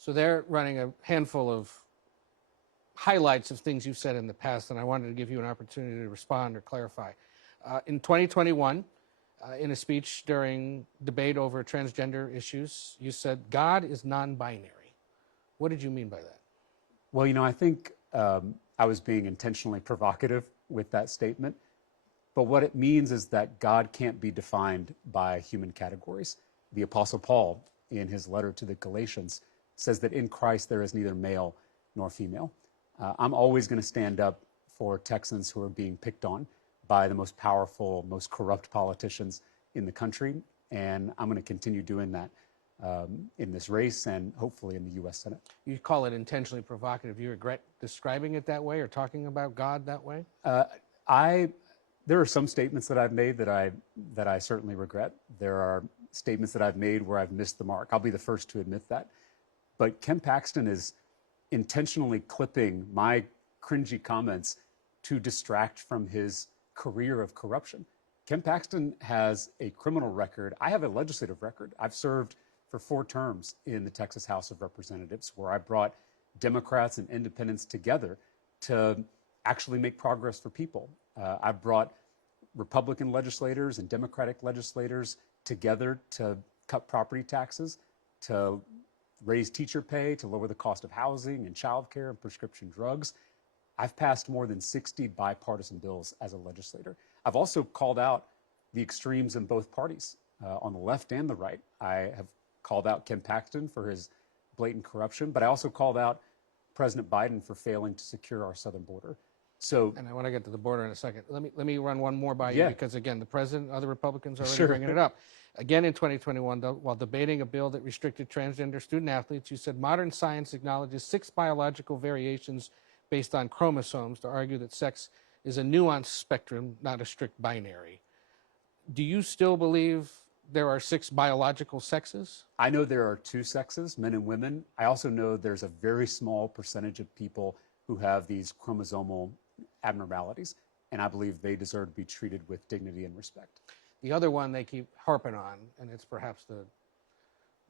So they're running a handful of highlights of things you've said in the past, and I wanted to give you an opportunity to respond or clarify. In 2021, in a speech during debate over transgender issues, you said, God is non-binary. What did you mean by that? Well, I think I was being intentionally provocative with that statement. But what it means is that God can't be defined by human categories. The Apostle Paul, in his letter to the Galatians, says that in Christ there is neither male nor female. I'm always going to stand up for Texans who are being picked on by the most powerful, most corrupt politicians in the country, and I'm going to continue doing that in this race and hopefully in the U.S. Senate. You call it intentionally provocative. Do you regret describing it that way or talking about God that way? There are some statements that I've made that I certainly regret. There are statements that I've made where I've missed the mark. I'll be the first to admit that. But Ken Paxton is intentionally clipping my cringy comments to distract from his career of corruption. Ken Paxton has a criminal record. I have a legislative record. I've served for 4 terms in the Texas House of Representatives, where I brought Democrats and independents together to actually make progress for people. I've brought Republican legislators and Democratic legislators together to cut property taxes, to raise teacher pay, to lower the cost of housing and childcare and prescription drugs. I've passed more than 60 bipartisan bills as a legislator. I've also called out the extremes in both parties, on the left and the right. I have called out Ken Paxton for his blatant corruption, but I also called out President Biden for failing to secure our southern border. And I want to get to the border in a second. Let me run one more by you because, again, the president and other Republicans are already bringing it up. Again, in 2021, while debating a bill that restricted transgender student athletes, you said modern science acknowledges 6 biological variations based on chromosomes to argue that sex is a nuanced spectrum, not a strict binary. Do you still believe there are 6 biological sexes? I know there are 2 sexes, men and women. I also know there's a very small percentage of people who have these chromosomal abnormalities, and I believe they deserve to be treated with dignity and respect. The other one they keep harping on, and it's perhaps the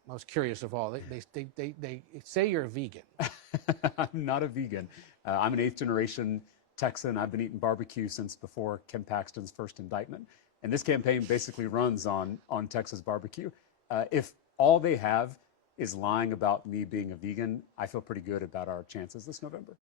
most curious of all, they say you're a vegan. I'm not a vegan. I'm an 8th generation Texan. I've been eating barbecue since before Ken Paxton's first indictment. And this campaign basically runs on Texas barbecue. If all they have is lying about me being a vegan, I feel pretty good about our chances this November.